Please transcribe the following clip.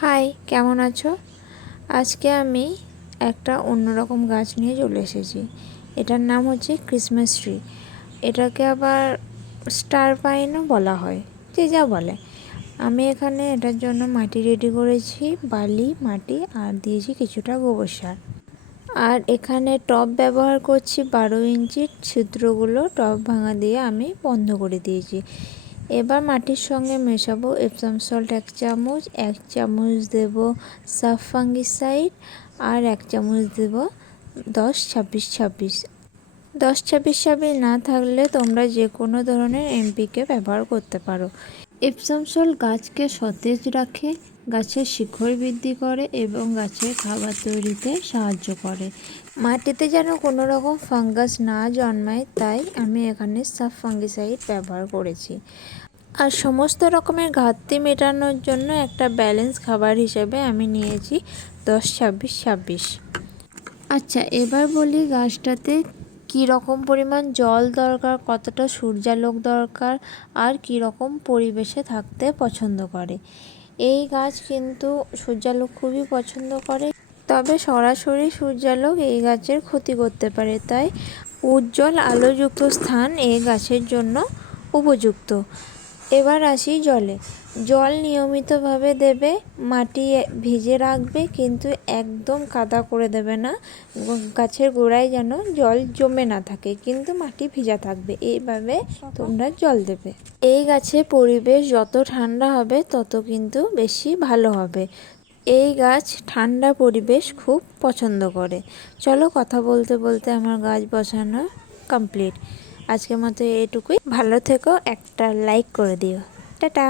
High, কেমন আছো? আজকে আমি একটা অন্যরকম গাছ নিয়ে চলে এসেছি। এটার নাম হচ্ছে ক্রিসমাস ট্রি। এটাকে আবার স্টার পাইনও বলা হয়, যে যা বলে। আমি এখানে এটার জন্য মাটি রেডি করেছি, বালি, মাটি আর দিয়েছি কিছুটা গোবর সার। আর এখানে টব ব্যবহার করছি 12 ইঞ্চির ছিদ্রগুলো টব ভাঙা দিয়ে আমি বন্ধ করে দিয়েছি। এবার মাটির সঙ্গে মেশাবো এপসাম সল্ট 1 চামচ, 1 চামচ দেব সাফ ফাঙ্গিসাইড আর 1 চামচ দেব 10-26-26। 10-26-26 না থাকলে তোমরা যে কোনো ধরনের এমপিকে ব্যবহার করতে পারো। এপসাম সল্ট গাছকে সতেজ রাখে, গাছের শিকড় বৃদ্ধি করে এবং গাছের খাবার তৈরিতে সাহায্য করে। মাটিতে যেন কোনো রকম ফাঙ্গাস না জন্মায়, তাই আমি এখানে সাফ ফাঙ্গিসাইড ব্যবহার করেছি। আর সমস্ত রকমের ঘাটতি মেটানোর জন্য একটা ব্যালেন্স খাবার হিসেবে আমি নিয়েছি 10-26-26। আচ্ছা, এবার বলি গাছটাতে কী রকম পরিমাণ জল দরকার, কতটা সূর্যালোক দরকার আর কী রকম পরিবেশে থাকতে পছন্দ করে। এই গাছ কিন্তু সূর্যালোক খুবই পছন্দ করে, তবে সরাসরি সূর্যালোক এই গাছের ক্ষতি করতে পারে, তাই উজ্জ্বল আলোযুক্ত স্থান এই গাছের জন্য উপযুক্ত। এবার আসি জলে। জল নিয়মিতভাবে দেবে, মাটি ভিজে রাখবে, কিন্তু একদম কাদা করে দেবে না। গাছের গোড়ায় যেন জল জমে না থাকে, কিন্তু মাটি ভিজা থাকবে, এইভাবে তোমরা জল দেবে। এই গাছের পরিবেশ যত ঠান্ডা হবে তত কিন্তু বেশি ভালো হবে। এই গাছ ঠান্ডা পরিবেশ খুব পছন্দ করে। চলো, কথা বলতে বলতে আমার গাছ বসানো কমপ্লিট। আজকের মতো এটুকুই। ভালো থেকো, একটা লাইক করে দিও। টাটা।